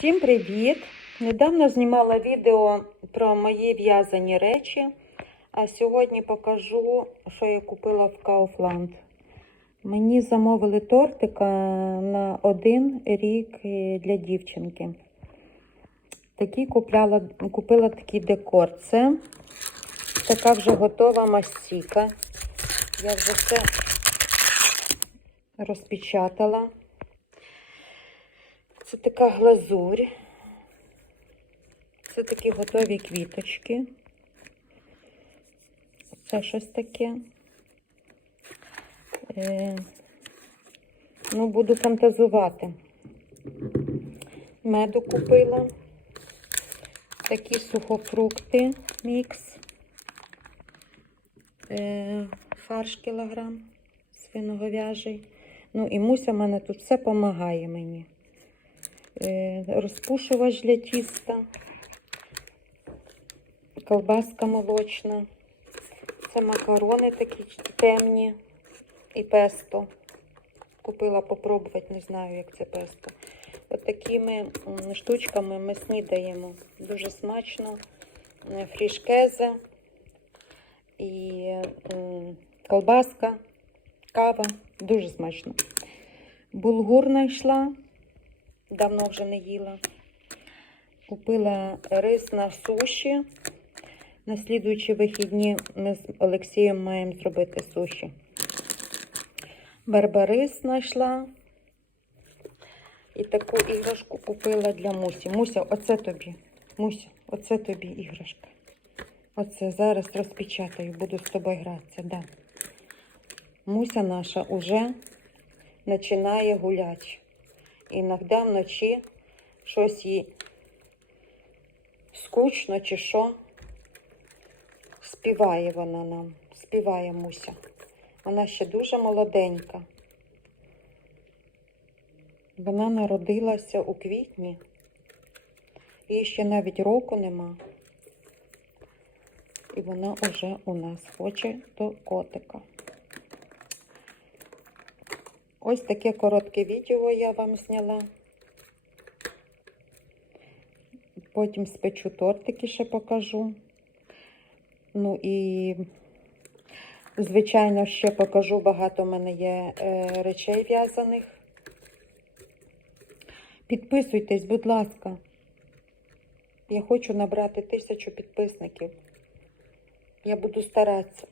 Всім привіт! Недавно знімала відео про мої в'язані речі, а сьогодні покажу, що я купила в Kaufland. Мені замовили тортика на один рік е, для дівчинки. Такий купляла, купила такий декор. Це така вже готова мастіка. Я вже все розпечатала. Це така глазурь. Це такі готові квіточки. Це щось таке. Е, ну, буду фантазувати. Меду купила. Такі сухофрукти мікс. Е, фарш кілограм свиноговяжий. Ну і Муся в мене тут все допомагає мені. Е, розпушувач для тіста, колбаска молочна. Це макарони такі темні і песто. Купила попробувати, не знаю, як це песто. От такими штучками ми снідаємо. Дуже смачно. Е, Фрішкезе і колбаска, кава. Дуже смачно. Булгур знайшла давно вже не їла. Купила рис на суші. На слідуючі вихідні ми з Олексієм маємо зробити суші. Барбарис знайшла. І таку іграшку купила для Мусі. Муся, оце тобі. Муся, оце тобі іграшка. Оце зараз розпечатаю, буду з тобою гратися. Да. Муся наша уже починає гуляти. Іноді вночі щось їй скучно чи що. Співає вона нам, співає Муся. Вона ще дуже молоденька. Вона народилася у квітні. Їй ще навіть року нема. І вона вже у нас хоче до котика. Ось таке коротке відео я вам зняла. Потім спечу тортики ще покажу. Ну і, звичайно, ще покажу, багато в мене є е, речей в'язаних. Підписуйтесь, будь ласка. Я хочу набрати тисячу підписників. Я буду старатися.